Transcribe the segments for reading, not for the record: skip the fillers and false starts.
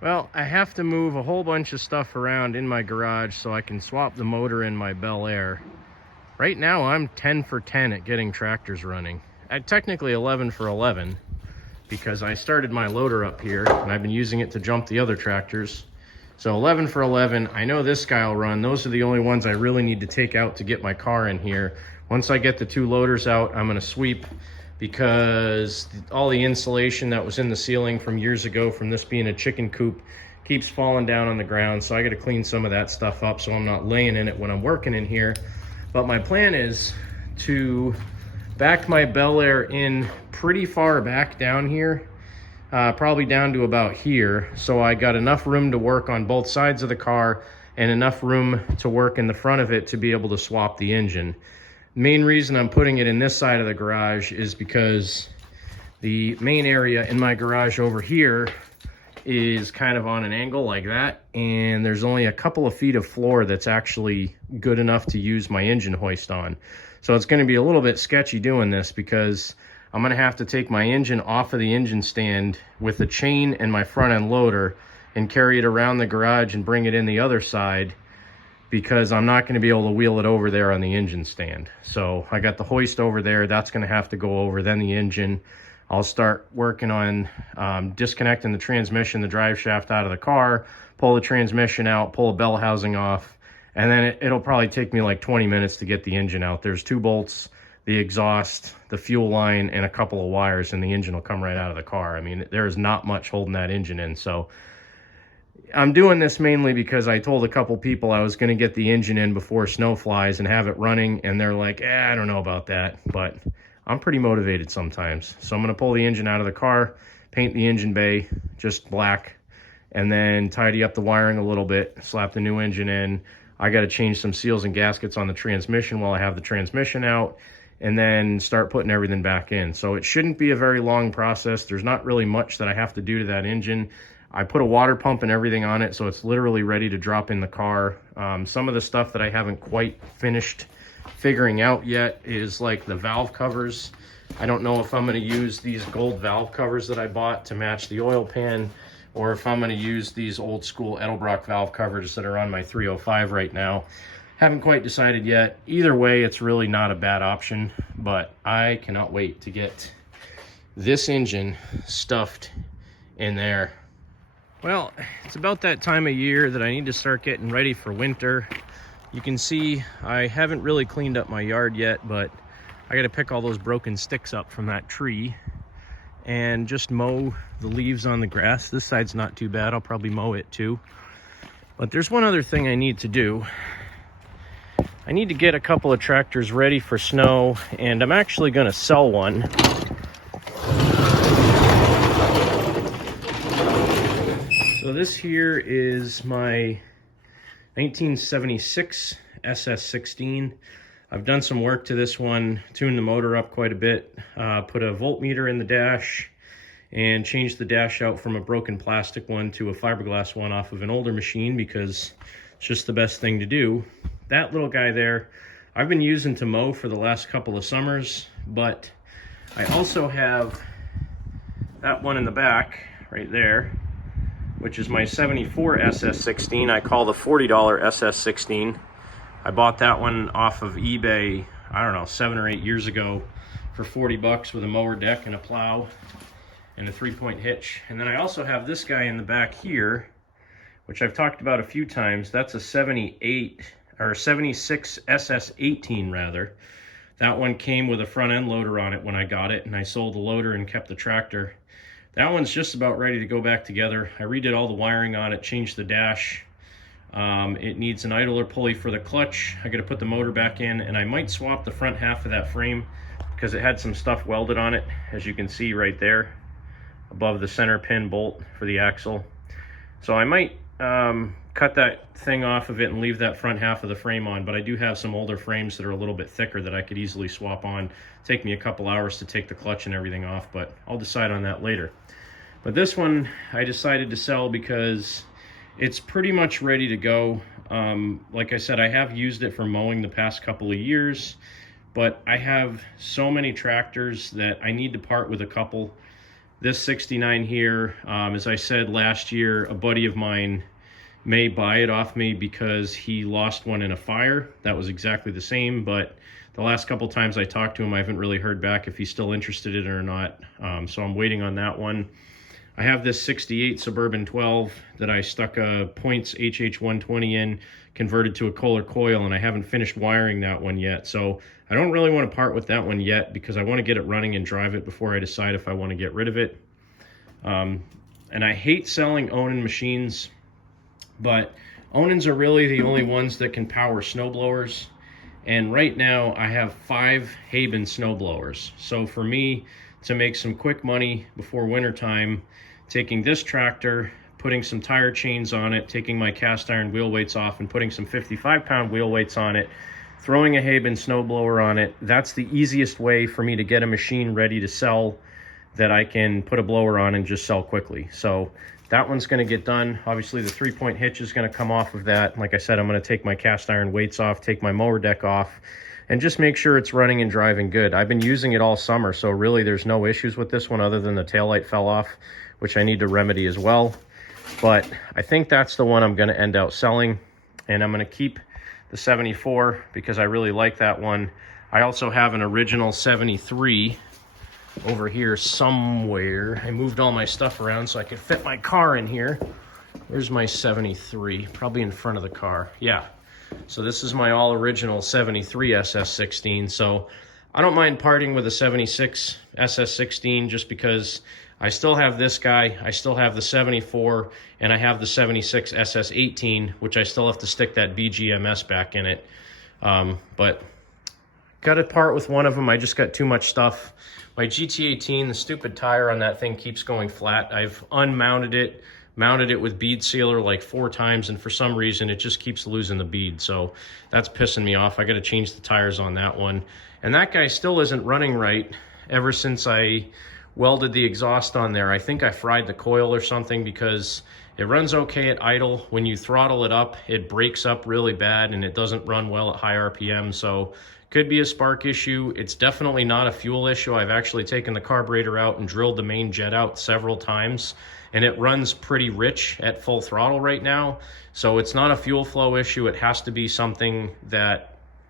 Well, I have to move a whole bunch of stuff around in my garage so I can swap the motor in my Bel Air. Right now, I'm 10 for 10 at getting tractors running. Technically 11 for 11 because I started my loader up here and I've been using it to jump the other tractors. So 11 for 11, I know this guy will run. Those are the only ones I really need to take out to get my car in here. Once I get the two loaders out, I'm gonna sweep because all the insulation that was in the ceiling from years ago from this being a chicken coop keeps falling down on the ground. So I gotta clean some of that stuff up so I'm not laying in it when I'm working in here. But my plan is to back my Bel Air in pretty far back down here, probably down to about here. So I got enough room to work on both sides of the car and enough room to work in the front of it to be able to swap the engine. Main reason I'm putting it in this side of the garage is because the main area in my garage over here is kind of on an angle like that, and there's only a couple of feet of floor that's actually good enough to use my engine hoist on. So it's going to be a little bit sketchy doing this because I'm going to have to take my engine off of the engine stand with the chain and my front end loader and carry it around the garage and bring it in the other side, because I'm not going to be able to wheel it over there on the engine stand. So I got the hoist over there. That's going to have to go over, then the engine. I'll start working on disconnecting the transmission, the drive shaft out of the car, pull the transmission out, pull a bell housing off, and then it'll probably take me like 20 minutes to get the engine out. There's 2 bolts, the exhaust, the fuel line, and a couple of wires, and the engine will come right out of the car. I mean, there is not much holding that engine in. So I'm doing this mainly because I told a couple people I was going to get the engine in before snow flies and have it running, and they're like, I don't know about that, but I'm pretty motivated sometimes. So I'm going to pull the engine out of the car, paint the engine bay just black, and then tidy up the wiring a little bit, slap the new engine in. I got to change some seals and gaskets on the transmission while I have the transmission out, and then start putting everything back in. So it shouldn't be a very long process. There's not really much that I have to do to that engine. I put a water pump and everything on it, so it's literally ready to drop in the car. Some of the stuff that I haven't quite finished figuring out yet is like the valve covers. I don't know if I'm going to use these gold valve covers that I bought to match the oil pan, or if I'm going to use these old school Edelbrock valve covers that are on my 305 right now. Haven't quite decided yet. Either way, it's really not a bad option, but I cannot wait to get this engine stuffed in there. Well, it's about that time of year that I need to start getting ready for winter. You can see I haven't really cleaned up my yard yet, but I got to pick all those broken sticks up from that tree and just mow the leaves on the grass. This side's not too bad. I'll probably mow it too. But there's one other thing I need to do. I need to get a couple of tractors ready for snow, and I'm actually going to sell one. So this here is my 1976 SS16. I've done some work to this one, tuned the motor up quite a bit, put a voltmeter in the dash, and changed the dash out from a broken plastic one to a fiberglass one off of an older machine because it's just the best thing to do. That little guy there, I've been using to mow for the last couple of summers, but I also have that one in the back right there, which is my 74 SS16. I call the $40 SS16. I bought that one off of eBay, I don't know, 7 or 8 years ago for 40 bucks with a mower deck and a plow and a 3-point hitch. And then I also have this guy in the back here, which I've talked about a few times. That's a 78 or 76 SS18 rather. That one came with a front end loader on it when I got it, and I sold the loader and kept the tractor. That one's just about ready to go back together. I redid all the wiring on it, changed the dash. It needs an idler pulley for the clutch. I got to put the motor back in, and I might swap the front half of that frame because it had some stuff welded on it, as you can see right there above the center pin bolt for the axle. So I might cut that thing off of it and leave that front half of the frame on, but I do have some older frames that are a little bit thicker that I could easily swap on. Take me a couple hours to take the clutch and everything off, but I'll decide on that later. But this one I decided to sell because it's pretty much ready to go. Like I said, I have used it for mowing the past couple of years, but I have so many tractors that I need to part with a couple This 69 here, as I said last year, a buddy of mine may buy it off me because he lost one in a fire. That was exactly the same, but the last couple times I talked to him, I haven't really heard back if he's still interested in it or not. So I'm waiting on that one. I have this 68 Suburban 12 that I stuck a Points HH120 in, converted to a Kohler coil, and I haven't finished wiring that one yet. So I don't really want to part with that one yet because I want to get it running and drive it before I decide if I want to get rid of it. And I hate selling Onan machines, but Onans are really the only ones that can power snow blowers. And right now I have 5 Haben snow blowers. So for me to make some quick money before winter time, taking this tractor, putting some tire chains on it, taking my cast iron wheel weights off and putting some 55-pound wheel weights on it, throwing a Haben snowblower on it, that's the easiest way for me to get a machine ready to sell that I can put a blower on and just sell quickly. So that one's going to get done. Obviously the 3-point hitch is going to come off of that. Like I said, I'm going to take my cast iron weights off, take my mower deck off, and just make sure it's running and driving good. I've been using it all summer, so really there's no issues with this one other than the taillight fell off, which I need to remedy as well. But I think that's the one I'm going to end out selling, and I'm going to keep the 74 because I really like that one. I also have an original 73 over here somewhere. I moved all my stuff around so I could fit my car in here. Where's my 73? Probably in front of the car. Yeah. So this is my all original 73 SS16. So I don't mind parting with a 76 SS16 just because I still have this guy, I still have the 74, and I have the 76 SS18, which I still have to stick that BGMS back in it. But got to part with one of them. I just got too much stuff. My GT18, the stupid tire on that thing keeps going flat. I've unmounted it, mounted it with bead sealer like 4 times, and for some reason it just keeps losing the bead. So that's pissing me off. I got to change the tires on that one. And that guy still isn't running right ever since I welded the exhaust on there. I think I fried the coil or something because it runs okay at idle. When you throttle it up, it breaks up really bad and it doesn't run well at high RPM. So could be a spark issue. It's definitely not a fuel issue. I've actually taken the carburetor out and drilled the main jet out several times, and it runs pretty rich at full throttle right now. So it's not a fuel flow issue. It has to be something that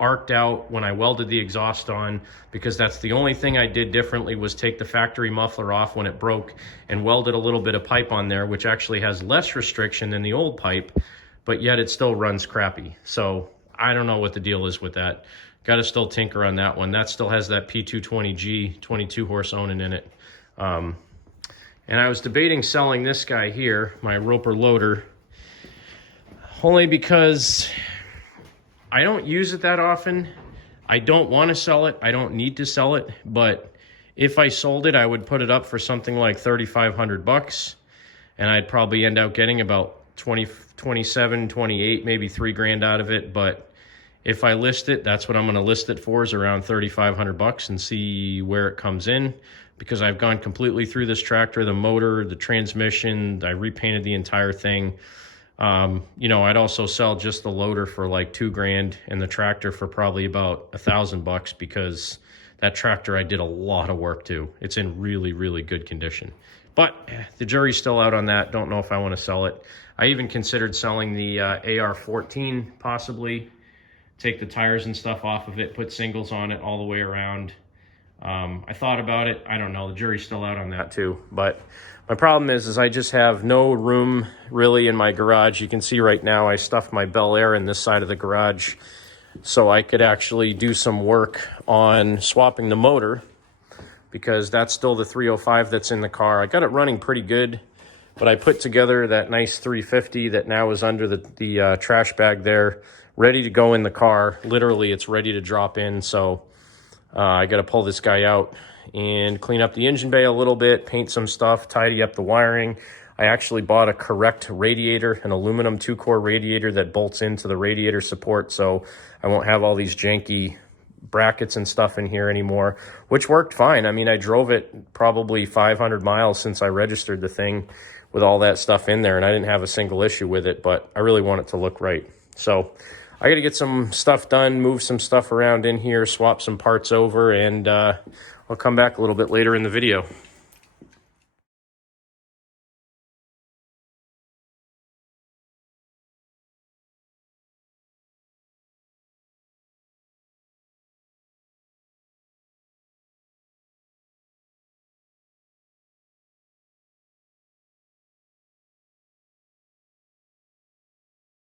arced out when I welded the exhaust on, because that's the only thing I did differently was take the factory muffler off when it broke and welded a little bit of pipe on there, which actually has less restriction than the old pipe, but yet it still runs crappy. So I don't know what the deal is with that. Got to still tinker on that one. That still has that P220G 22 horse Onan in it. And I was debating selling this guy here, my Roper loader, only because I don't use it that often. I don't want to sell it. I don't need to sell it. But if I sold it, I would put it up for something like 3,500 bucks, and I'd probably end up getting about 27, 28, maybe $3,000 out of it. But if I list it, that's what I'm going to list it for, is around 3,500 bucks, and see where it comes in, because I've gone completely through this tractor, the motor, the transmission. I repainted the entire thing. You know, I'd also sell just the loader for like $2,000 and the tractor for probably about 1,000 bucks, because that tractor I did a lot of work to. It's in really, really good condition. But the jury's still out on that. Don't know if I want to sell it. I even considered selling the AR14 possibly. Take the tires and stuff off of it, put singles on it all the way around. I thought about it. I don't know. The jury's still out on that too. But my problem is I just have no room really in my garage. You can see right now I stuffed my Bel Air in this side of the garage so I could actually do some work on swapping the motor, because that's still the 305 that's in the car. I got it running pretty good, but I put together that nice 350 that now is under the trash bag there, ready to go in the car. Literally, it's ready to drop in. So I got to pull this guy out and clean up the engine bay a little bit, paint some stuff, tidy up the wiring. I actually bought a correct radiator, an aluminum 2-core radiator that bolts into the radiator support, so I won't have all these janky brackets and stuff in here anymore, which worked fine. I mean, I drove it probably 500 miles since I registered the thing with all that stuff in there, and I didn't have a single issue with it, but I really want it to look right. So I got to get some stuff done, move some stuff around in here, swap some parts over, and I'll come back a little bit later in the video.